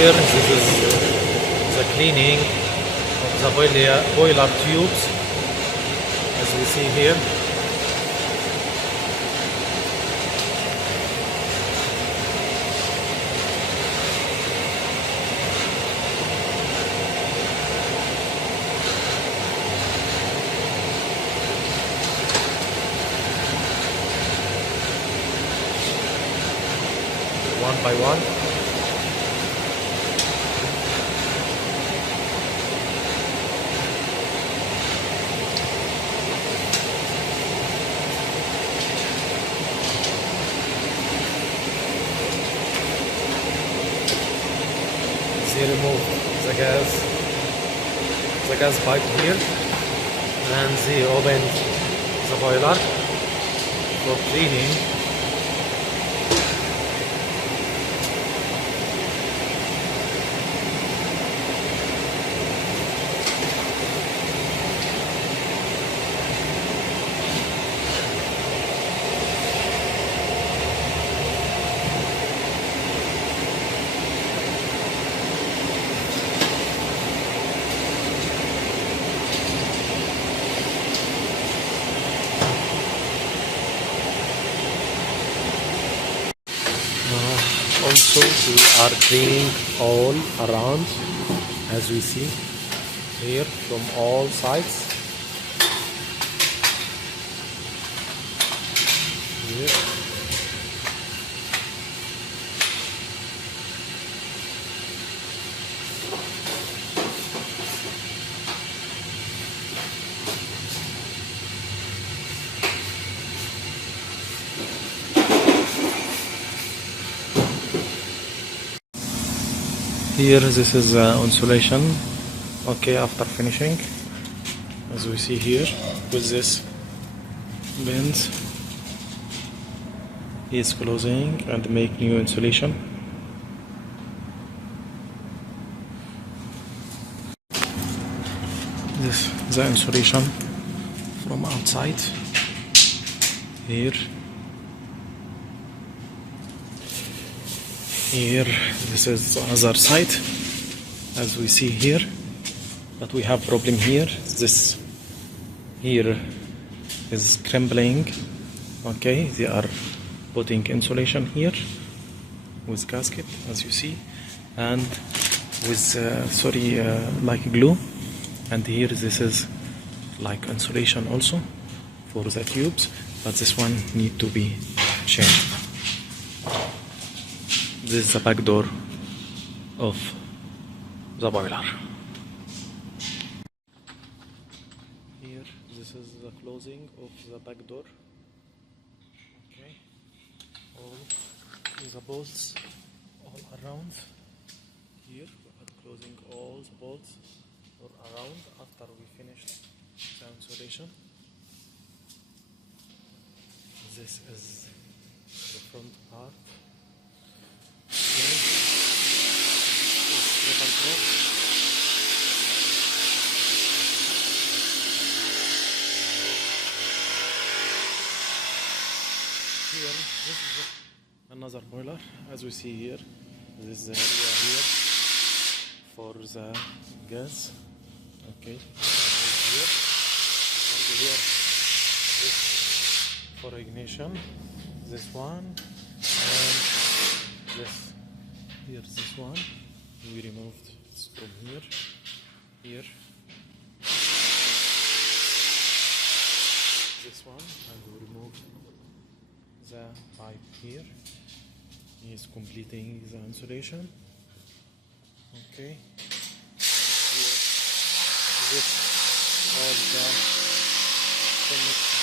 Here, this is the cleaning of the boiler tubes, as we see here. One by one. They remove the gas pipe here, and they open the boiler for cleaning. Also, we are cleaning all around, as we see here, from all sides. Here. Here, this is insulation. Okay, after finishing, as we see here, with this bends, he is closing and make new insulation. This is the insulation from outside. Here. Here, this is the other side, as we see here, but we have problem here. This here is crumbling. Okay, they are putting insulation here with gasket, as you see, and with like glue. And here, this is like insulation also for the tubes, but this one need to be changed. This is the back door of the boiler. Here, this is the closing of the back door. Okay, all the bolts all around. Here, we are closing all the bolts all around after we finished the insulation. This is the front part. Here, this is another boiler, as we see here. This is the area here for the gas. Okay, here, and here this for ignition. This one, and this here. This one we removed from here. Here. This one, and we remove the pipe here. He is completing the insulation. Okay. And here, this all the connection.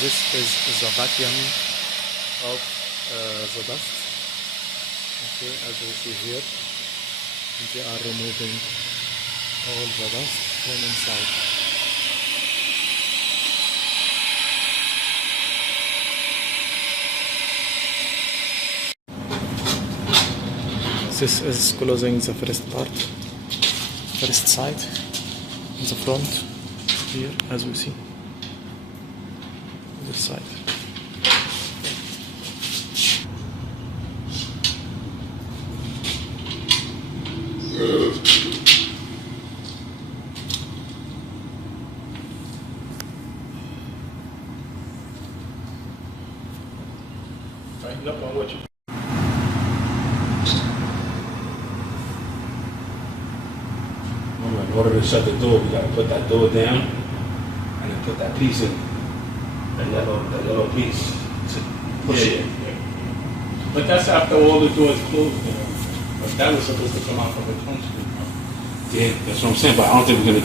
This is the vacuum of the dust. Okay, as you see here, they are removing all the dust from inside. This is closing the first part, first side, the front. here, as we see. This side. Tighten up on what you. In order to shut the door, we gotta put that door down and then put that piece in. That yellow piece. To push it. Yeah. But that's after all the doors closed. But that was supposed to come out from the front street. Yeah, that's what I'm saying. But I don't think we're gonna.